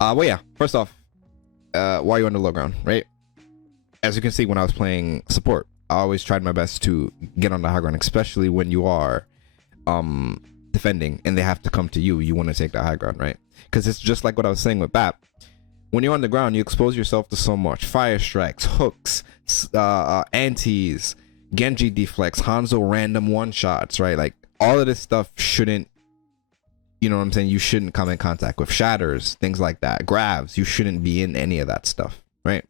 Well, yeah. First off, while you're on the low ground, right? As you can see, when I was playing support, I always tried my best to get on the high ground, especially when you are defending and they have to come to you. You want to take the high ground, right? Because it's just like what I was saying with BAP. When you're on the ground, you expose yourself to so much fire strikes, hooks, antis, Genji deflects, Hanzo random one shots, right? Like all of this stuff shouldn't, you know what I'm saying? You shouldn't come in contact with shatters, things like that, grabs. You shouldn't be in any of that stuff, right?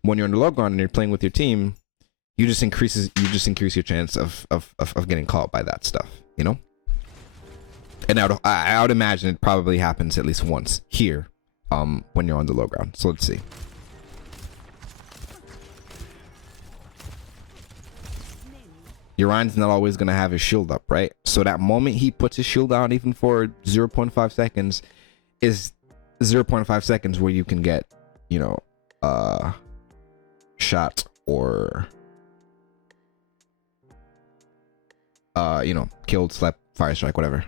When you're on the low ground and you're playing with your team, you just increase your chance of getting caught by that stuff, you know. And I would imagine it probably happens at least once here, when you're on the low ground. So let's see. Urine's not always gonna have his shield up, right? So that moment he puts his shield down, even for 0.5 seconds, is 0.5 seconds where you can get, you know, shot or you know, killed, slept, fire strike, whatever.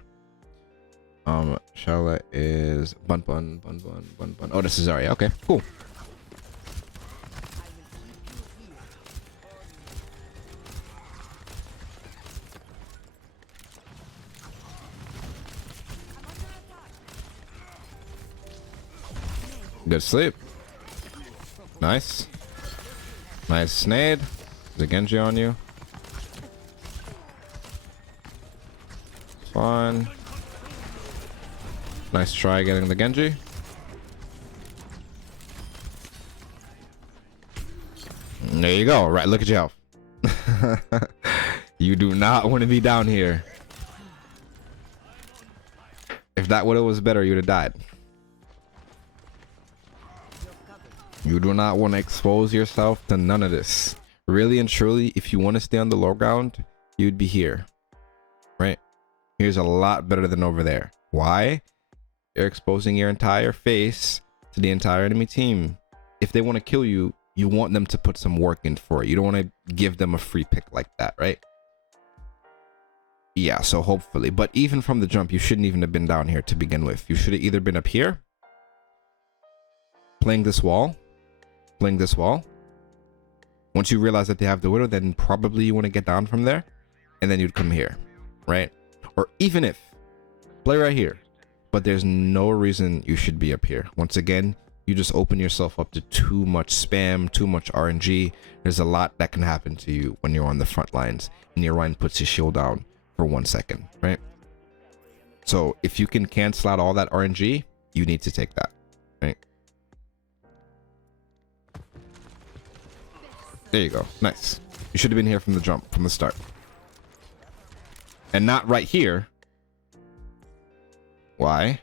Charlotte is bun. Oh, this is Zarya. Okay, cool. Good sleep. Nice. Nice nade. There's a Genji on you. Fine. Nice try getting the Genji. There you go. Right, look at you health. You do not want to be down here. If that would have was better, you'd have died. You do not want to expose yourself to none of this. Really and truly, if you want to stay on the low ground, you'd be here. Right? Here's a lot better than over there. Why? You're exposing your entire face to the entire enemy team. If they want to kill you, you want them to put some work in for it. You don't want to give them a free pick like that, right? Yeah, so hopefully. But even from the jump, you shouldn't even have been down here to begin with. You should have either been up here, playing this wall. Once you realize that they have the widow, then probably you want to get down from there, and then you'd come here, right? Or even if play right here, but there's no reason you should be up here. Once again, you just open yourself up to too much spam, too much RNG. There's a lot that can happen to you when you're on the front lines and your Ryan puts his shield down for 1 second, right? So if you can cancel out all that RNG, you need to take that, right? There you go. Nice. You should have been here from the jump, from the start. And not right here. Why?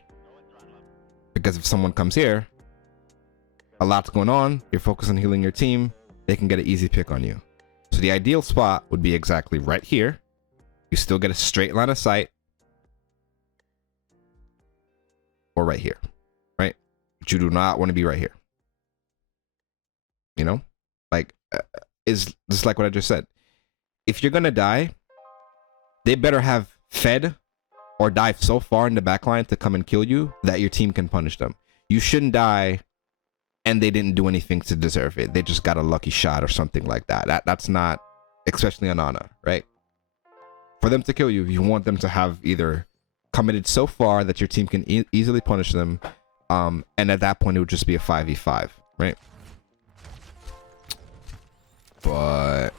Because if someone comes here, a lot's going on, you're focused on healing your team, they can get an easy pick on you. So the ideal spot would be exactly right here. You still get a straight line of sight. Or right here. Right? But you do not want to be right here. You know? Like, is just like what I just said. If you're gonna die, they better have fed or dive so far in the backline to come and kill you that your team can punish them. You shouldn't die and they didn't do anything to deserve it. They just got a lucky shot or something like that. That's not, especially on Ana, right? For them to kill you, you want them to have either committed so far that your team can easily punish them, and at that point it would just be a 5v5, right? But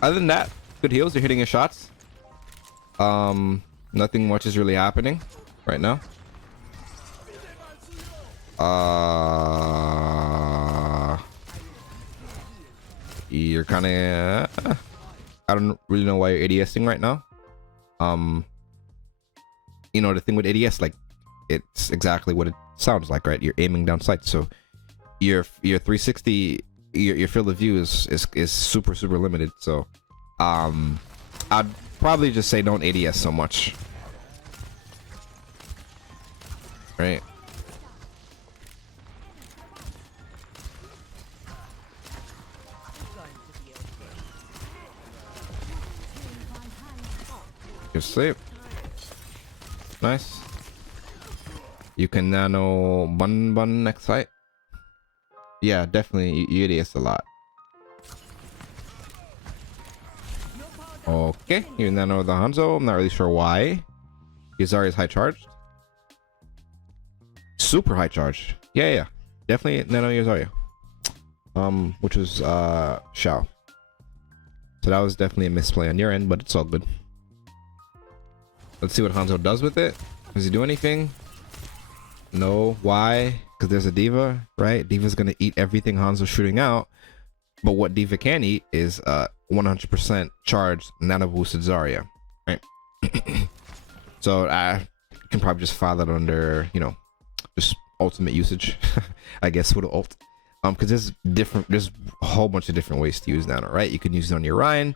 other than that, good heals. They're hitting your shots. Nothing much is really happening right now. You're kind of I don't really know why you're ADSing right now. You know, the thing with ADS, like, it's exactly what it sounds like, right? You're aiming down sight, so your 360, your field of view is super limited. So I'd probably just say don't ADS so much, right? Good sleep. Nice. You can nano Bun next fight. Yeah, definitely. You ADS a lot. Okay, you nano the Hanzo. I'm not really sure why. Yuzari is high charged. Super high charged. Yeah. Definitely nano Yuzari. Which was Shao. So that was definitely a misplay on your end, but it's all good. Let's see what Hanzo does with it. Does he do anything? No. Why? Because there's a Diva, right? Diva's gonna eat everything Hanzo's shooting out. But what Diva can eat is 100% charged nano boosted Zarya, right? So I can probably just file that under, you know, just ultimate usage, I guess, with ult. Because there's a whole bunch of different ways to use nano, right? You can use it on your Rein.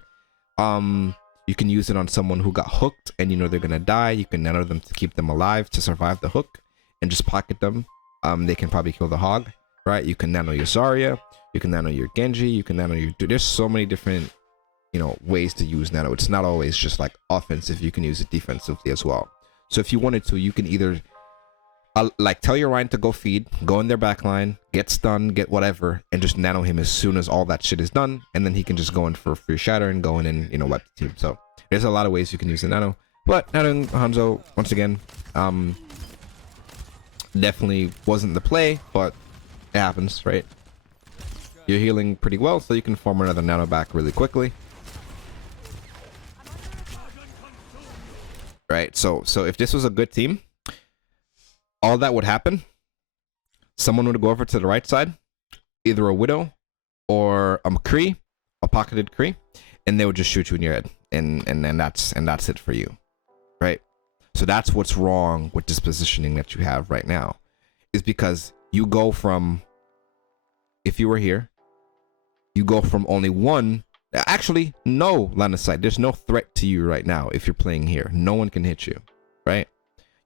You can use it on someone who got hooked and you know they're gonna die. You can nano them to keep them alive to survive the hook and just pocket them. They can probably kill the hog, right? You can nano your Zarya. You can nano your Genji. You can nano your... There's so many different, you know, ways to use nano. It's not always just like offensive. You can use it defensively as well. So if you wanted to, you can either like tell your Rein to go feed, go in their backline, get stunned, get whatever, and just nano him as soon as all that shit is done, and then he can just go in for free shatter and go in and, you know, wipe the team. So there's a lot of ways you can use the nano, but nanoing Hanzo once again definitely wasn't the play, but it happens, right? You're healing pretty well, so you can form another nano back really quickly, right? So if this was a good team, all that would happen, someone would go over to the right side, either a Widow or a McCree, a pocketed Cree, and they would just shoot you in your head, and that's it for you, right? So that's what's wrong with this positioning that you have right now, is because you go from, if you were here, you go from only one, actually no line of sight, there's no threat to you right now. If you're playing here, no one can hit you, right?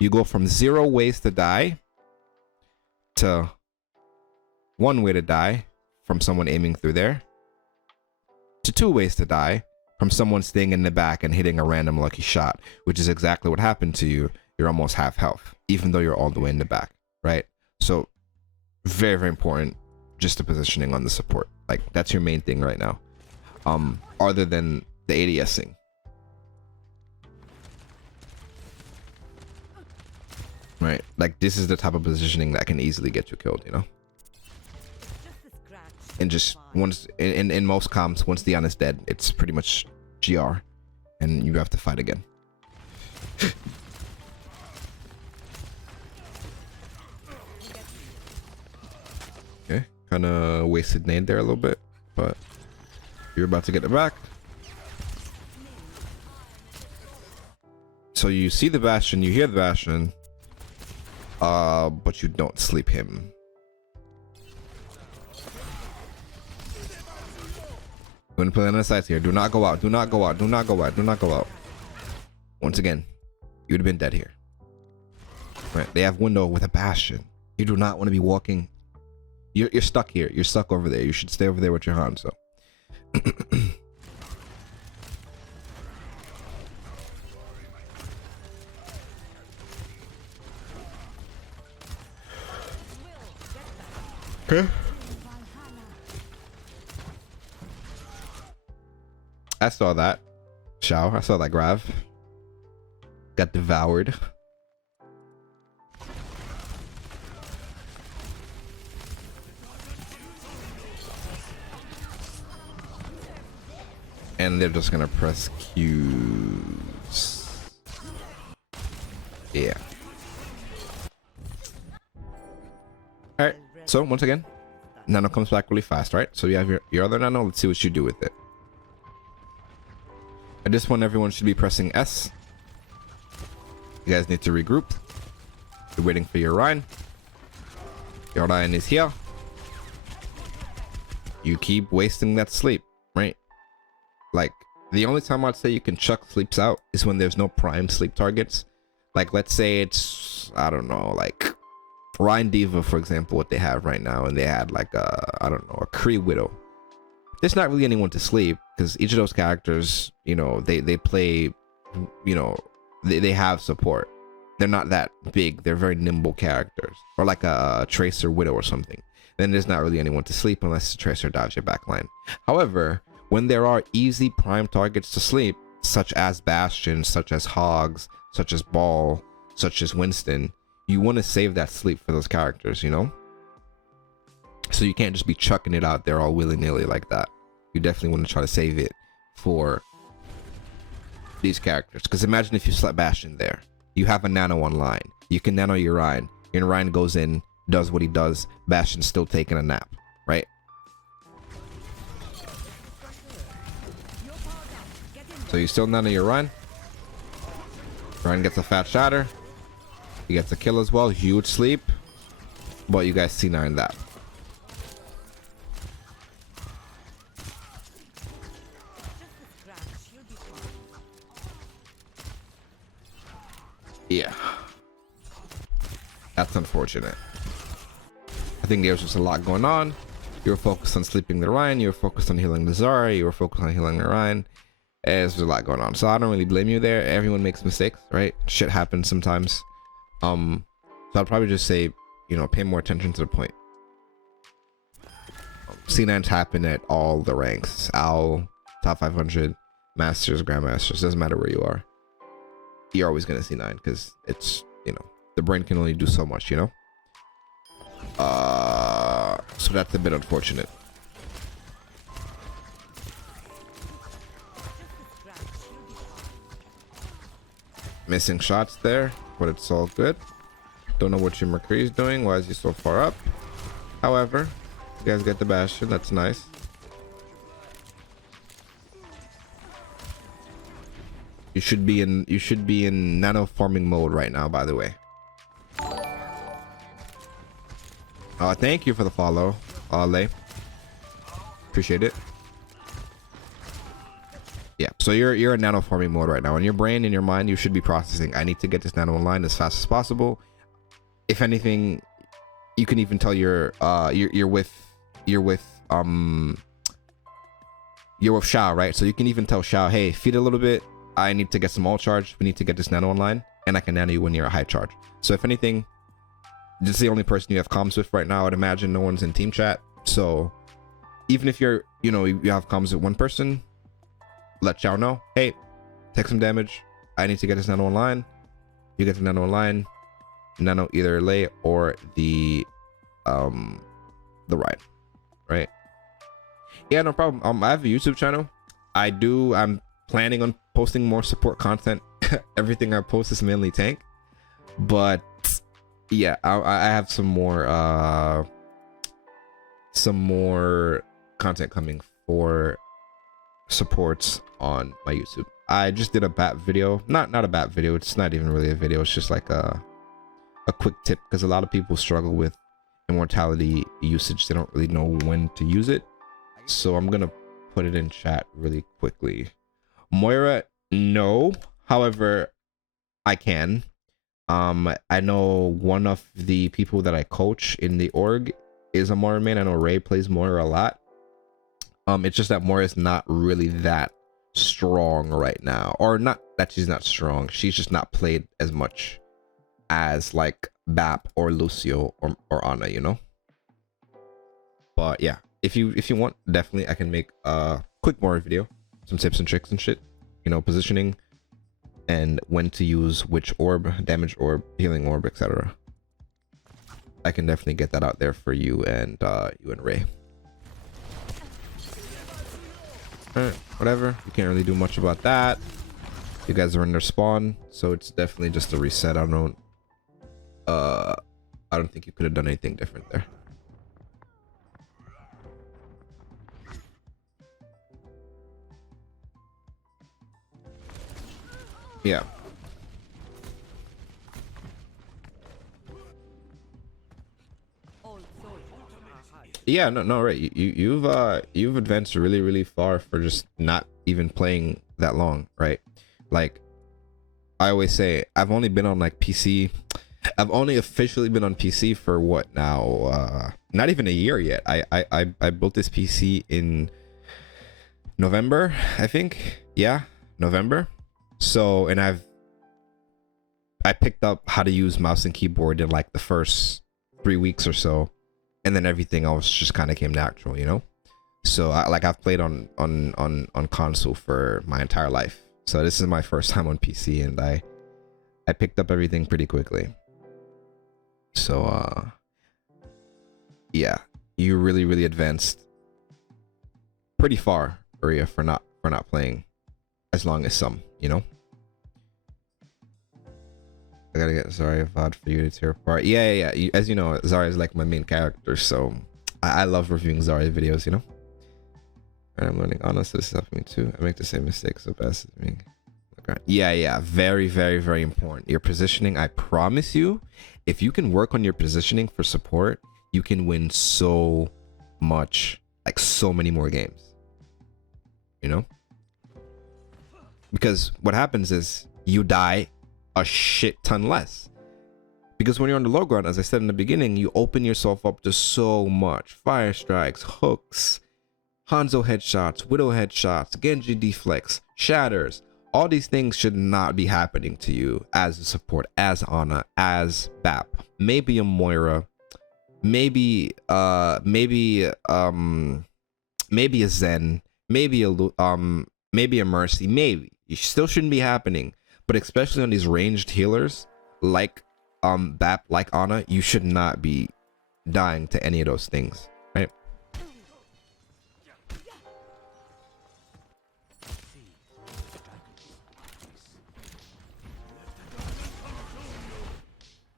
You go from 0 ways to die to 1 way to die from someone aiming through there, to 2 ways to die from someone staying in the back and hitting a random lucky shot, which is exactly what happened to you. You're almost half health, even though you're all the way in the back, right? So very, very important, just the positioning on the support. Like, that's your main thing right now, other than the ADSing. Right, like this is the type of positioning that can easily get you killed, you know. And just once in most comps, once Diana's dead, it's pretty much GR, and you have to fight again. Okay, kind of wasted nade there a little bit, but you're about to get it back. So you see the Bastion, you hear the Bastion. But you don't sleep him. I'm gonna play on the sides here. Do not go out. Do not go out. Do not go out. Do not go out. Once again, you would have been dead here. Right? They have window with a Bastion. You do not want to be walking. You're stuck here. You're stuck over there. You should stay over there with your Hanzo. Okay. I saw that. Shao, I saw that grab. Got devoured. And they're just gonna press Q's. Yeah. Alright, so once again, nano comes back really fast, right? So you have your other nano. Let's see what you do with it. At this point, everyone should be pressing S. You guys need to regroup. You're waiting for your Rein. Your Rein is here. You keep wasting that sleep, right? Like, the only time I'd say you can chuck sleeps out is when there's no prime sleep targets. Like, let's say it's, I don't know, like Rein Diva, for example, what they have right now, and they had like a, I don't know, a Kree Widow. There's not really anyone to sleep because each of those characters, you know, they play, you know, they have support, they're not that big. They're very nimble characters, or like a Tracer Widow or something. Then there's not really anyone to sleep unless the Tracer dives your backline. However, when there are easy prime targets to sleep, such as Bastion, such as Hogs, such as Ball, such as Winston, you want to save that sleep for those characters, you know? So you can't just be chucking it out there all willy-nilly like that. You definitely want to try to save it for these characters. Because imagine if you slept Bastion there. You have a nano online. You can nano your Rein. Your Rein goes in, does what he does. Bastion's still taking a nap, right? So you still nano your Rein. Rein gets a fat shatter. He gets a kill as well. Huge sleep. But you guys C9 that. Yeah. That's unfortunate. I think there's just a lot going on. You were focused on sleeping the Rein. You were focused on healing the Zarya. You were focused on healing the Rein. There's a lot going on. So I don't really blame you there. Everyone makes mistakes, right? Shit happens sometimes. So I'd probably just say, you know, pay more attention to the point. C9s happen at all the ranks. Owl, top 500, Masters, Grandmasters. Doesn't matter where you are. You're always gonna C9 because it's, you know, the brain can only do so much, you know. So that's a bit unfortunate. Missing shots there, but it's all good. Don't know what your McCree is doing. Why is he so far up? However, you guys get the Bastion. That's nice. You should be in nano farming mode right now, by the way. Thank you for the follow, Lay. Appreciate it. Yeah, so you're in nano farming mode right now. In your brain, in your mind, you should be processing. I need to get this nano online as fast as possible. If anything, you can even tell you're with Shao, right? So you can even tell Shao, hey, feed a little bit. I need to get some all charge. We need to get this nano online, and I can nano you when you're a high charge. So if anything, this is the only person you have comms with right now. I'd imagine no one's in team chat. So even if you have comms with one person, let Shao know, hey, take some damage. I need to get this nano online. You get the nano online, nano either Lay or the ride, right? Yeah, no problem. I have a YouTube channel. I'm planning on posting more support content. Everything I post is mainly tank, but yeah, I have some more content coming for supports on my YouTube. I just did a bat video, not a bat video. It's not even really a video. It's just like a quick tip, because a lot of people struggle with immortality usage. They don't really know when to use it. So I'm gonna put it in chat really quickly. Moira, no. However, I can. I know one of the people that I coach in the org is a Moira main. I know Ray plays Moira a lot. It's just that Moira is not really that strong right now, or not that she's not strong. She's just not played as much as like Bap or Lucio or Ana, you know. But yeah, if you want, definitely I can make a quick Moira video, some tips and tricks and shit, you know, positioning and when to use which orb, damage orb, healing orb, etc. I can definitely get that out there for you and Ray. Alright, whatever. You can't really do much about that. You guys are in their spawn, so it's definitely just a reset. I don't think you could have done anything different there. Yeah. Yeah, no, right. You've advanced really far for just not even playing that long, right? Like I always say, I've only been on like PC. I've only officially been on PC for what now? Not even a year yet. I built this PC in November, I think. Yeah, November. So, and I've I picked up how to use mouse and keyboard in like the first 3 weeks or so, and then everything else just kind of came natural, you know. So I've played on console for my entire life, so this is my first time on PC, and I picked up everything pretty quickly. So yeah, you really advanced pretty far, Maria, for not playing as long as some, you know. I gotta get Zarya VOD for you to tear apart. Yeah. As you know, Zarya is like my main character, so I love reviewing Zarya videos, you know. And I'm learning honestly stuff me too. I make the same mistakes so best as me. Yeah, very important. Your positioning, I promise you, if you can work on your positioning for support, you can win so much, like so many more games, you know. Because what happens is you die a shit ton less, because when you're on the low ground, as I said in the beginning, you open yourself up to so much fire strikes, hooks, Hanzo headshots, Widow headshots, Genji deflects, shatters. All these things should not be happening to you as a support, as Ana, as BAP, maybe a Moira, maybe a Zen, maybe a Mercy. Maybe you still shouldn't be happening, but especially on these ranged healers like BAP, like Ana, you should not be dying to any of those things, right?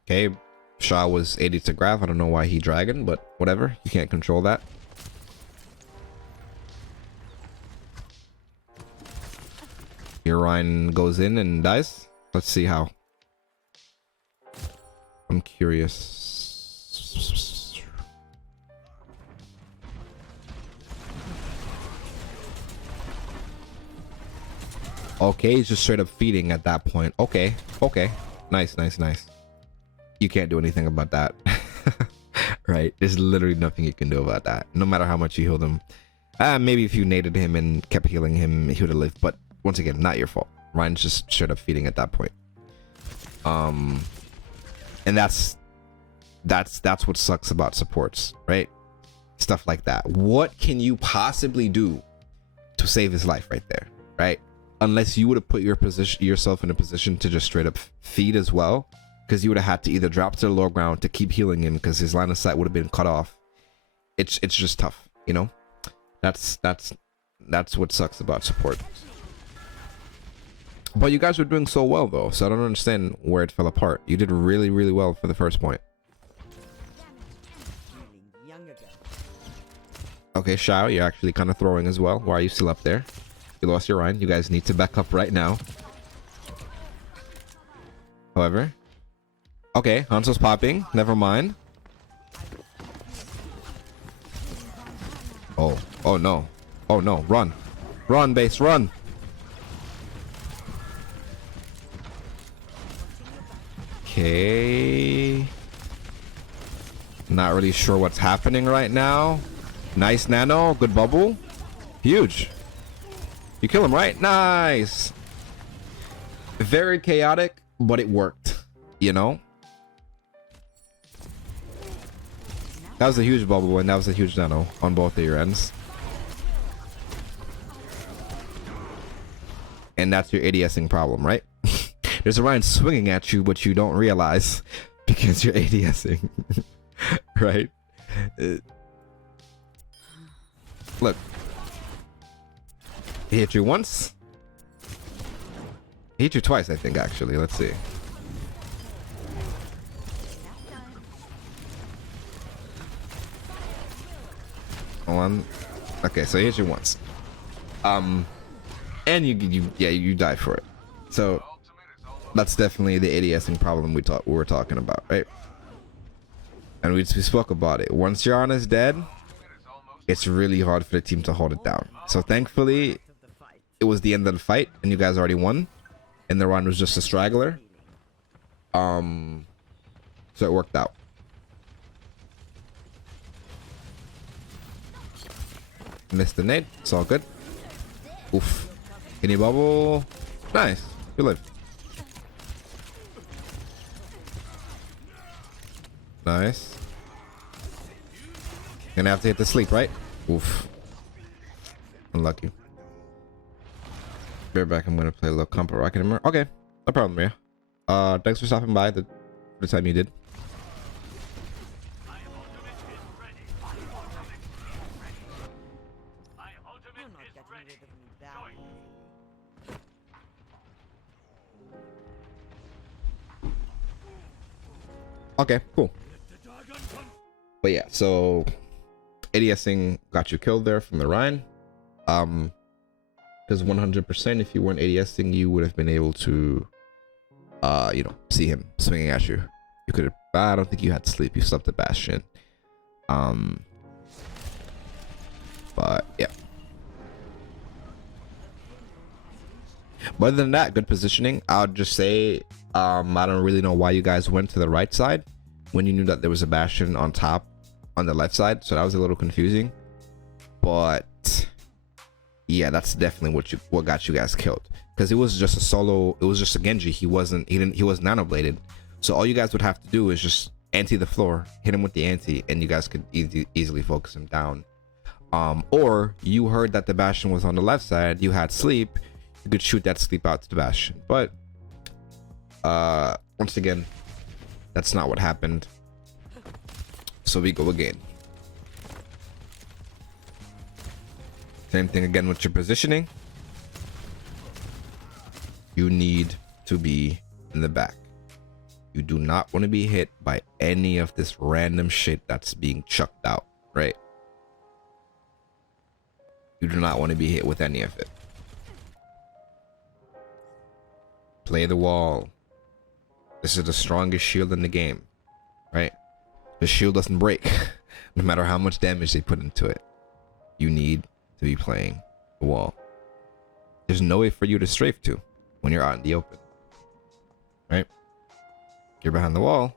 Okay, Shaw was 80 to Graph. I don't know why he dragon, but whatever. You can't control that. Your Ryan goes in and dies. Let's see how. I'm curious. Okay, he's just straight up feeding at that point. Okay. Nice. You can't do anything about that. Right? There's literally nothing you can do about that. No matter how much you heal them. Maybe if you naded him and kept healing him, he would have lived. But once again, not your fault. Ryan's just straight up feeding at that point. And that's what sucks about supports, right? Stuff like that. What can you possibly do to save his life right there, right? Unless you would have put yourself in a position to just straight up feed as well, because you would have had to either drop to the low ground to keep healing him because his line of sight would have been cut off. It's just tough, you know. That's what sucks about support. But you guys were doing so well though, so I don't understand where it fell apart. You did really well for the first point. Okay, Shao, you're actually kind of throwing as well. Why are you still up there? You lost your Ryan. You guys need to back up right now. However, okay, Hanzo's popping. Never mind. Oh no. Oh no, run. Run, base, run. Okay. Not really sure what's happening right now. Nice nano, good bubble. Huge. You kill him, right? Nice. Very chaotic, but it worked, you know? That was a huge bubble and that was a huge nano on both of your ends. And that's your ADSing problem, right? There's a Ryan swinging at you, but you don't realize because you're ADSing, right? Look. He hit you once. He hit you twice, I think, actually. Let's see. One. Okay, so he hit you once. And you die for it. So that's definitely the ADSing problem we were talking about, right? And we spoke about it. Once your Ana is dead, it's really hard for the team to hold it down. So thankfully, it was the end of the fight, and you guys already won, and the run was just a straggler. So it worked out. Missed the nade. It's all good. Oof. Any bubble? Nice. You live. Nice. Gonna have to hit the sleep, right? Oof. Unlucky. Bear back. I'm gonna play a little compo rocket hammer. Okay, no problem, yeah. Thanks for stopping by the time you did. Okay, cool. But yeah, so ADSing got you killed there from the Rhine. Because 100% if you weren't ADSing, you would have been able to you know, see him swinging at you. You could have, I don't think you had sleep, you slept at Bastion. But yeah. But other than that, good positioning. I would just say I don't really know why you guys went to the right side when you knew that there was a Bastion on top on the left side, so that was a little confusing. But yeah, that's definitely what got you guys killed, because it was just a solo, it was just a Genji. He was nano bladed, so all you guys would have to do is just anti the floor, hit him with the anti, and you guys could easily focus him down. Or you heard that the Bastion was on the left side, you had sleep, you could shoot that sleep out to the Bastion. But once again, that's not what happened, so we go again. Same thing again with your positioning. You need to be in the back. You do not want to be hit by any of this random shit that's being chucked out, right? You do not want to be hit with any of it. Play the wall. This is the strongest shield in the game, right? The shield doesn't break no matter how much damage they put into it. You need to be playing the wall. There's no way for you to strafe to when you're out in the open, right? You're behind the wall.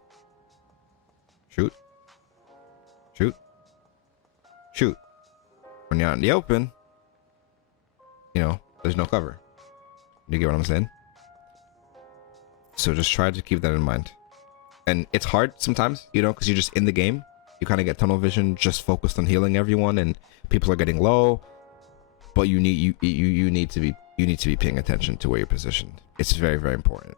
Shoot. Shoot. Shoot. When you're out in the open, you know, there's no cover. You get what I'm saying? So just try to keep that in mind. And it's hard sometimes, you know, because you're just in the game. You kind of get tunnel vision, just focused on healing everyone, and people are getting low. But you need to be paying attention to where you're positioned. It's very, very important.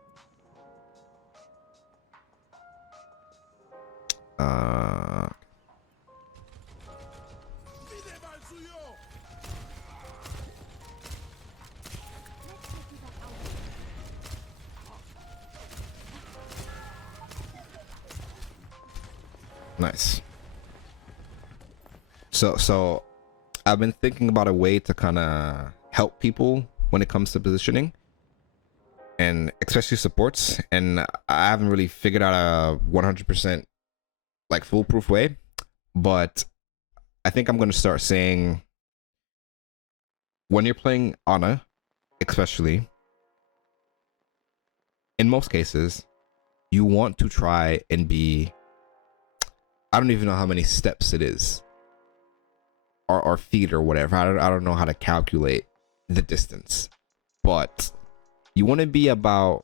Nice. So I've been thinking about a way to kind of help people when it comes to positioning, and especially supports, and I haven't really figured out a 100% like foolproof way, but I think I'm going to start saying, when you're playing Ana, especially, in most cases, you want to try and be, I don't even know how many steps it is, or feet or whatever. I don't know how to calculate the distance, but you want to be about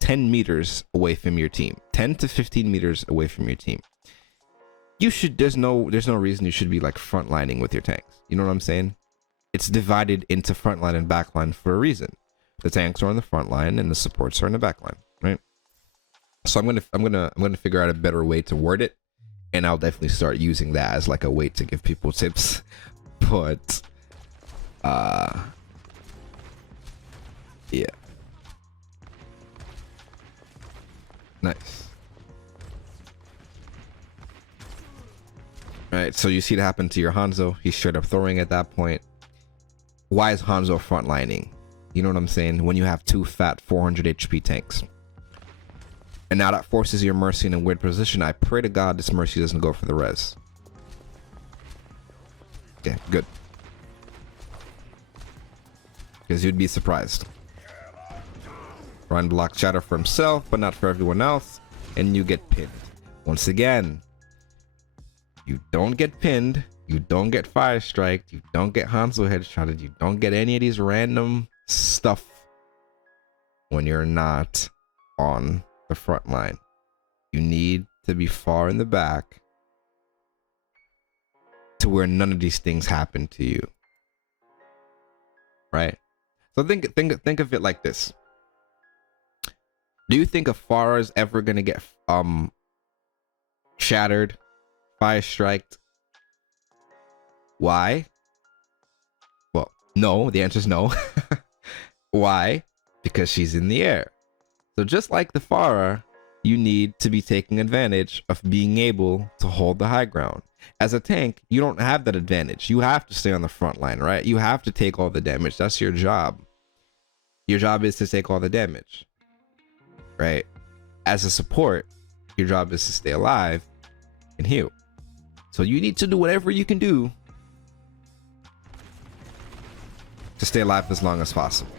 10 meters away from your team, 10 to 15 meters away from your team. You should, there's no reason you should be like frontlining with your tanks. You know what I'm saying? It's divided into frontline and backline for a reason. The tanks are on the front line and the supports are in the backline, right? So I'm gonna figure out a better way to word it, and I'll definitely start using that as like a way to give people tips. But yeah. Nice. Alright, so you see it happen to your Hanzo. He's straight up throwing at that point. Why is Hanzo frontlining? You know what I'm saying? When you have two fat 400 HP tanks. And now that forces your Mercy in a weird position. I pray to God this Mercy doesn't go for the res. Okay, good. Because you'd be surprised. Ryan blocked shadow for himself, but not for everyone else. And you get pinned. Once again, you don't get pinned. You don't get fire striked. You don't get Hanzo headshotted. You don't get any of these random stuff when you're not on the front line. You need to be far in the back to where none of these things happen to you. Right? So think of it like this. Do you think a Pharah is ever gonna get shattered, fire striked? Why? Well, no, the answer is no. Why? Because she's in the air. So just like the Pharah, you need to be taking advantage of being able to hold the high ground. As a tank, you don't have that advantage. You have to stay on the front line, right? You have to take all the damage. That's your job. Your job is to take all the damage, right? As a support, your job is to stay alive and heal. So you need to do whatever you can do to stay alive as long as possible.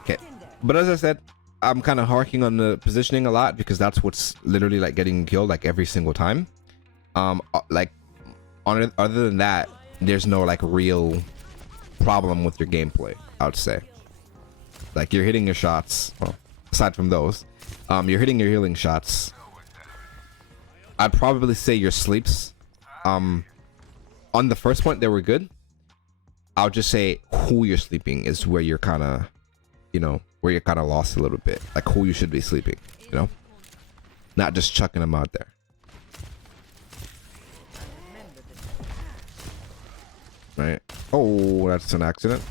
Okay, but as I said, I'm kind of harking on the positioning a lot because that's what's literally like getting killed like every single time. Like other than that, there's no like real problem with your gameplay, I would say. Like you're hitting your shots, well, aside from those, you're hitting your healing shots. I'd probably say your sleeps, on the first point they were good. I'll just say who you're sleeping is where you're kind of, you know, where you're kind of lost a little bit. Like who you should be sleeping, you know, not just chucking them out there. Right. Oh, that's an accident.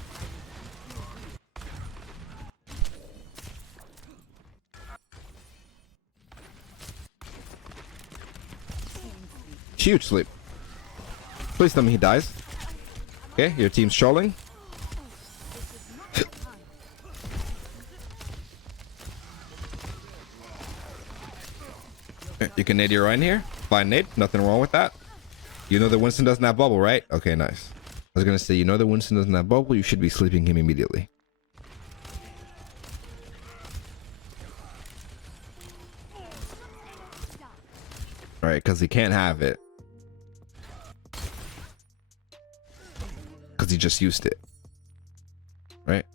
Huge sleep. Please tell me he dies. Okay, your team's trolling. You can nade your Ryan here. Fine nade. Nothing wrong with that. You know that Winston doesn't have bubble, right? Okay, nice. I was gonna say, you know that Winston doesn't have bubble, you should be sleeping him immediately. Alright, because he can't have it. Because he just used it. Right?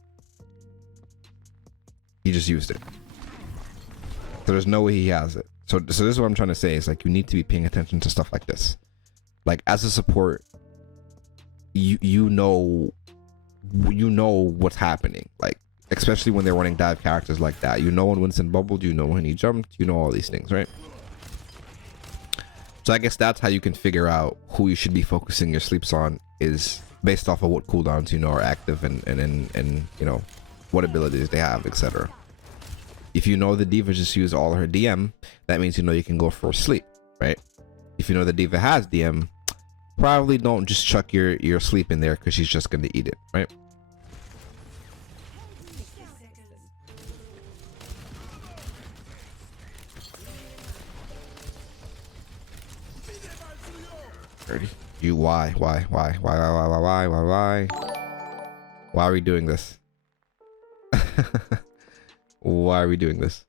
He just used it. So there's no way he has it. So this is what I'm trying to say, is like you need to be paying attention to stuff like this. Like as a support, you know what's happening, like especially when they're running dive characters like that. You know when Winston bubbled, you know when he jumped, you know all these things, right? So I guess that's how you can figure out who you should be focusing your sleeps on, is based off of what cooldowns you know are active and you know what abilities they have, etc. If you know the diva just used all her DM, that means you know you can go for sleep, right? If you know the diva has DM, probably don't just chuck your sleep in there because she's just going to eat it, right? You why are we doing this? Why are we doing this?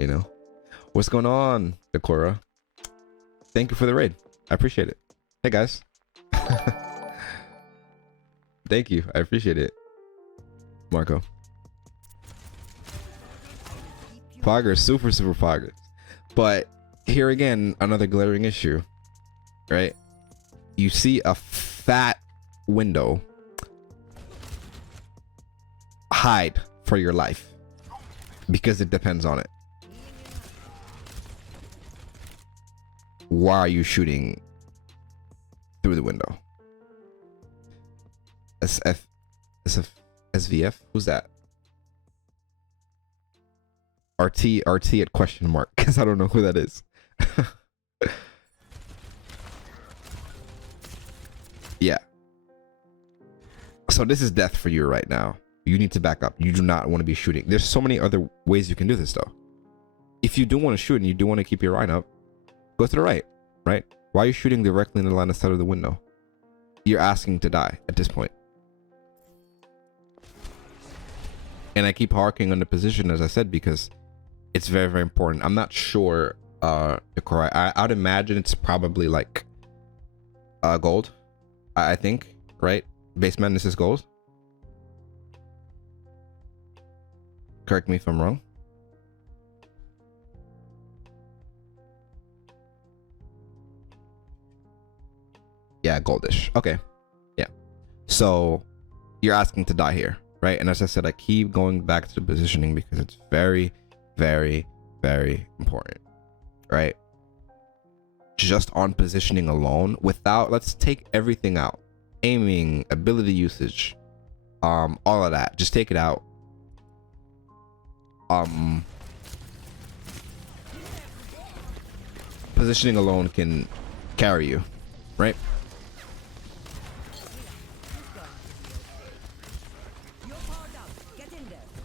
You know, what's going on, Decora? Thank you for the raid. I appreciate it. Hey guys. Thank you. I appreciate it. Marco. Progress, super progress. But here again, another glaring issue, right? You see a fat window. Hide for your life. Because it depends on it. Why are you shooting through the window? SVF? Who's that? RT at question mark, because I don't know who that is. Yeah. So this is death for you right now. You need to back up. You do not want to be shooting. There's so many other ways you can do this though. If you do want to shoot and you do want to keep your line up, go to the right, right? Why are you shooting directly in the line of sight of the window? You're asking to die at this point. And I keep harking on the position, as I said, because it's very, very important. I'm not sure, I'd imagine it's probably like gold, I think, right? Base madness is gold. Correct me if I'm wrong. Yeah, goldish. Okay. Yeah. So you're asking to die here, right? And as I said, I keep going back to the positioning because it's very, very, very important, right? Just on positioning alone, without, let's take everything out, aiming, ability usage, all of that, just take it out. Positioning alone can carry you, right?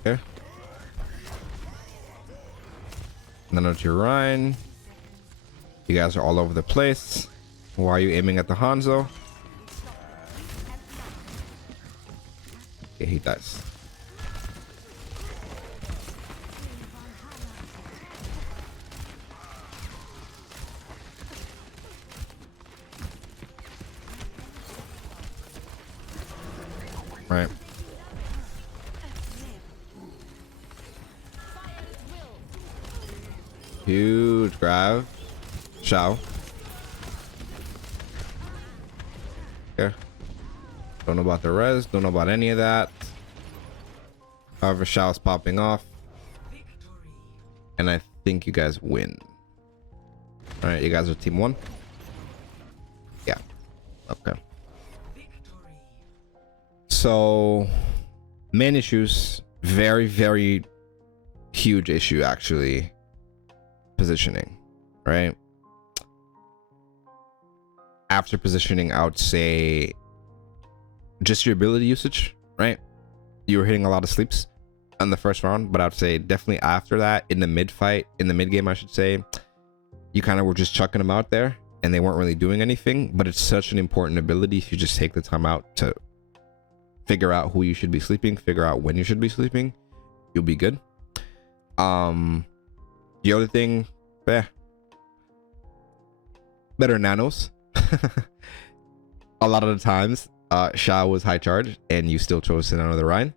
Okay. And then onto your Rhine. You guys are all over the place. Why are you aiming at the Hanzo? Okay, he dies. Right. Huge grab. Shao. Okay. Don't know about the res. Don't know about any of that. However, Shao's popping off. And I think you guys win. Alright, you guys are team 1? Yeah. Okay. So, main issues. Very, very huge issue, actually. Positioning. Right? After positioning, I would say just your ability usage, right? You were hitting a lot of sleeps on the first round, but I would say definitely after that, in the mid fight, in the mid game, I should say, you kind of were just chucking them out there and they weren't really doing anything. But it's such an important ability if you just take the time out to figure out who you should be sleeping, figure out when you should be sleeping, you'll be good. The other thing, better nanos. A lot of the times Shao was high charge and you still chose to nano the Rhine,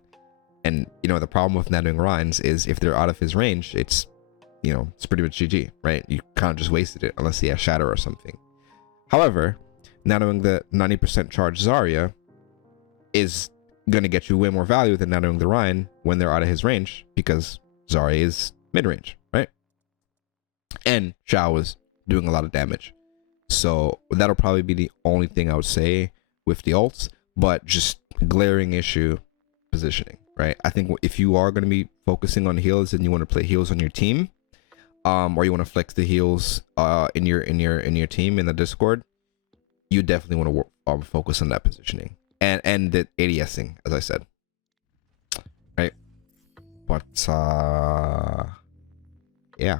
and you know the problem with nanoing Rhines is if they're out of his range, it's, you know, it's pretty much GG, right? You kind of just wasted it unless he has shatter or something. However, nanoing the 90% charge Zarya is going to get you way more value than nanoing the Rhine when they're out of his range, because Zarya is mid-range, right? And Shao is doing a lot of damage. So that'll probably be the only thing I would say with the ults, but just glaring issue positioning, right? I think if you are going to be focusing on heals and you want to play heals on your team, or you want to flex the heals in your team in the Discord, you definitely want to focus on that positioning and the ADSing, as I said, right? But yeah,